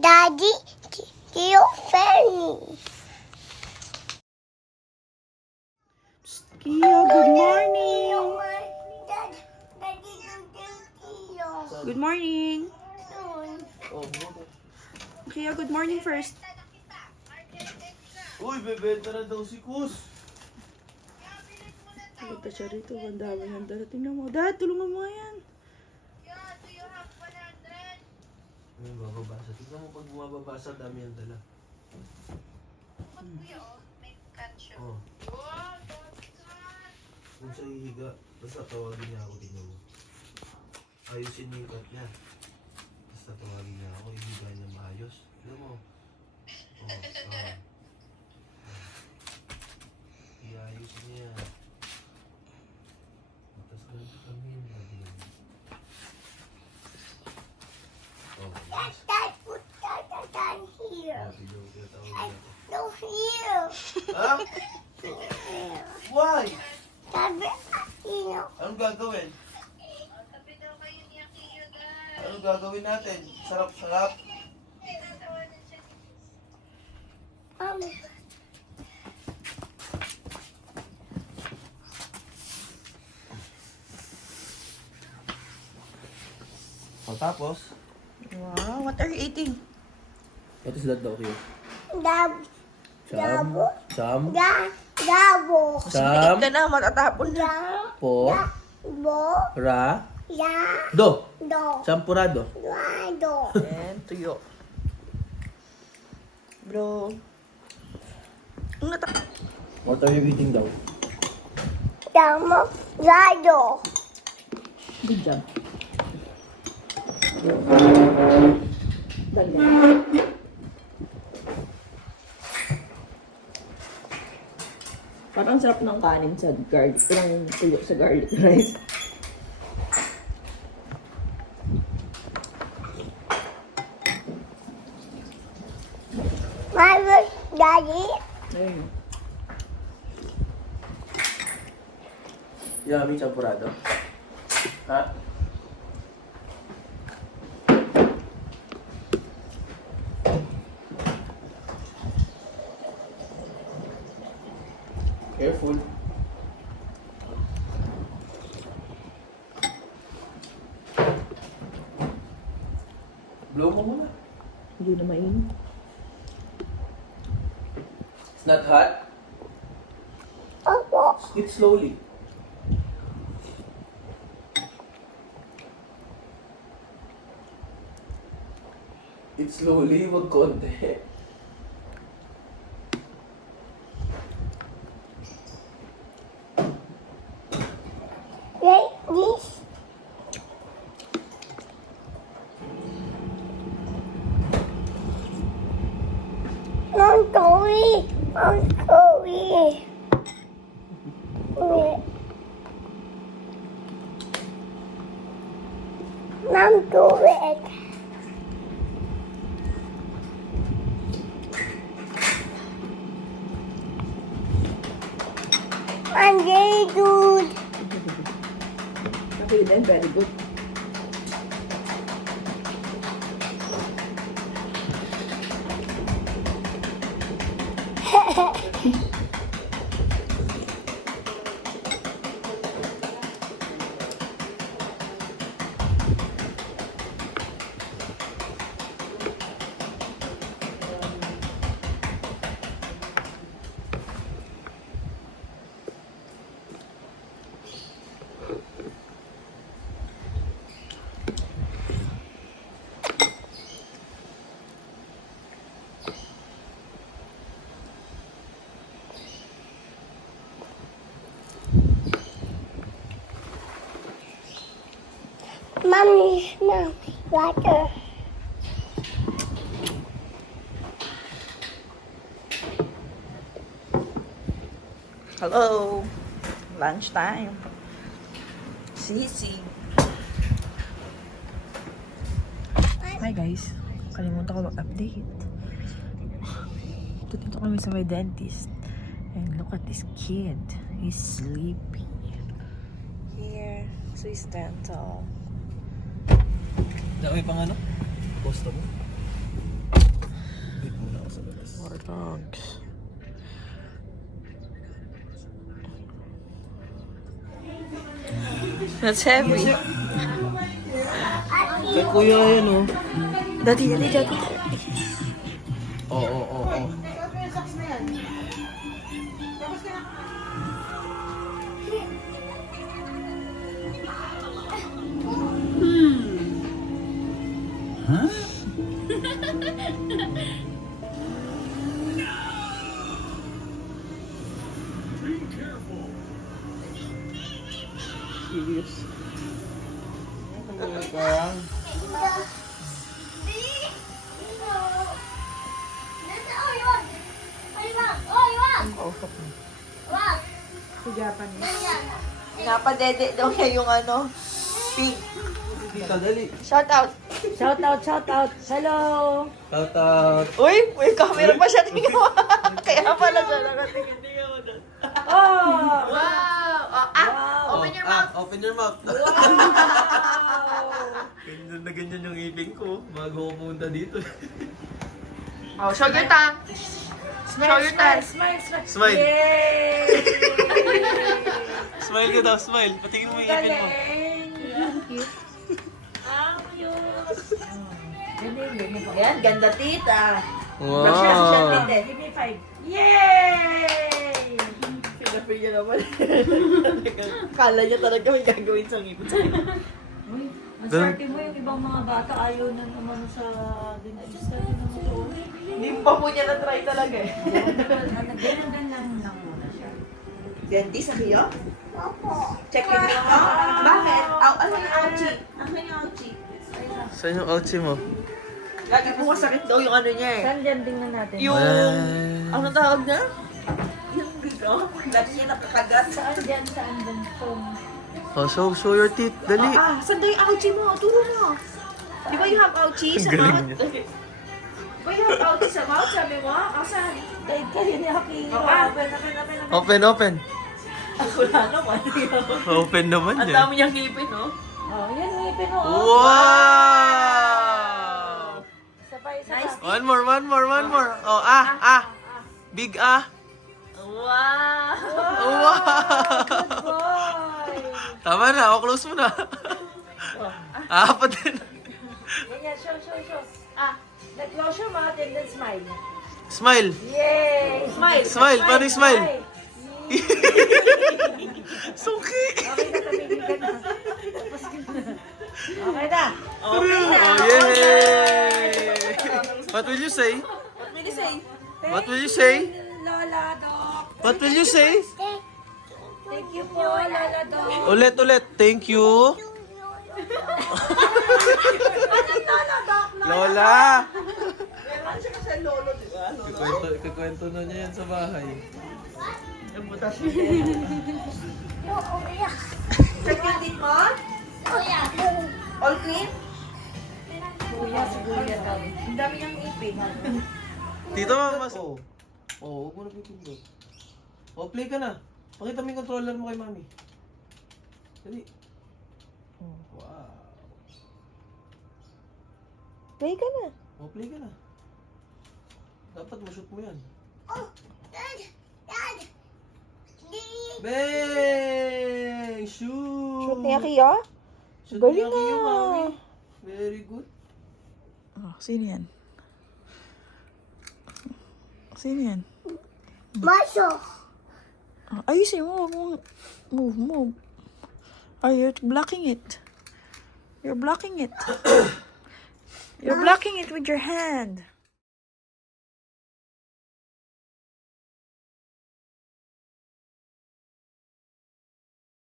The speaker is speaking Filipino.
Daddy, Tio Fanny. Kia, good morning. Daddy, Tio. Good morning. Oh, Kia, good morning first. uy, bebenta na daw si Kus. Punta siya rito. Ang dami ng dala. Tingnan mo. Dad, tulungan mo yan. Ano bababasa? Tignan mo pag bumababasa, dami ang dala. Oh. Kung siya hihiga, basta tawagin niya ako, tingnan mo. Ayusin niya yung cut niya. Basta tawagin niya ako, hihiga niya maayos. Tignan mo. Iayusin niya. Tapos ganito kami. Yes. Dad, put that here. Video ko tawag niya. No, here. Ha? Why? Daddy, Anong gagawin? Anong gagawin natin? Sarap-sarap. um, O tapos? Wow, what are you eating? What is that daw here? Dab, Cham? Cham? Dabo. Sige, ka na. Matatapon na. Po? Bo, Ra? ya, Do? do, Champurado? lado. And tuyo. Bro. Ang What are you eating daw? Damo, lado. Good job. Dali. Parang sarap ng kanin sa garlic. Parang tuyo sa garlic rice. Mama, Daddy, Ayun. Yummy champurado? Ha? Careful. Blow mo muna. Hindi na mainit. It's not hot. Opo, Eat slowly. Eat slowly, wag konti. like this. Mom, Tori, Mom, Tori. Mom, Tori. I'm very good. Okay then, very good. Mommy, no, water. Hello. Lunchtime. Sisi. Hi guys. Kalimutan ko mag-update. Dito kami sa may dentist. And look at this kid. He's sleepy. Here. Swiss Dental. Dami pang ano? Posta mo? More dogs. That's heavy. Kay kuya yan oh. Daddy. Oo. Serious. Napadede daw niya yung ano, pig. Tita, dali. Shout out. Shout out. Hello. Shout out. Uy, may camera pa siya. Tingnan mo. Kaya pala siya nakatingin. Tingnan mo doon. Oh! Wow! Open your mouth. Open your mouth. Ganyan na ganyan yung ipin ko bago ako pumunta dito. Oh, show your tongue. Show your tongue. Smile. Yay! Smile ka daw, smile. Patingin mo yung ipin mo. Ayan, ganda tita. Wow. Give me 5. Yay! Pinapil niya naman. Kala niya talaga may gagawin sa ngipin. Uy, ang swerte mo yung ibang mga bata ayaw na naman sa dentista. Hindi pa po niya na-try talaga eh. Ganun lang muna siya. Dentist, sabi yun? Opo. Check in mo. Bakit? Ano yung ouchie? Ano yung ouchie? Saan yung ouchie mo? Lagi po masakit daw yung ano niya eh. Saan dyan tingnan natin? Yung... Ay. Ano tawag na? Yung gito. Lagi niya nakakagat. Saan dyan tong... Oh, show your teeth. Dali. Saan daw yung ouchie mo? Turo mo. Di ba you have ouchie sa Galing mouth? niya. Di ba you have ouchie sa mouth? Sabi mo? Asan? Kayo ni Haki. Open. Wala naman. Open naman Ang yan. dami niyang ngipin, no? Oh, yan ngipin mo. Wow! Sabay. Nice. One more. Oh, Big Wow! Wow! Boy! Tama na, close mo na. Apat din. Ganyan, show. Close your mouth and then smile. Smile. Yay! Smile, paano yung smile? Yay! Suki. Okay na, tumigil ka na. Okay na. Oh, yay! What will you say? What will you say? What will you say? Lola Doc. What will you say? Thank you po, Lola Doc. Ulit. Thank you. Lola! Meron siya kasi lolo, di ba? Kikwento na niya yan sa bahay. Yung butas niya. Oh, yeah. Check yung teeth mo? Oh, yeah. All clean? Kuya, si Kuya daw. Ang dami niyang ipin. Tito, mas... Oh, huwag mo na pipindot. Oh, play ka na. Pakita mo yung controller mo kay mami. Dali. Wow. Play ka na. Oh, play ka na. Dapat ma-shoot mo yan. Oh, Dad. Bang! Shoot! Shoot ni Akiya? Shoot Galing ni Akiya, ah. mami. Very good. Oh, sino yan? Sino yan? Muscle. Oh, ayusin mo. Move. Oh, you're blocking it. You're blocking it. You're blocking it with your hand.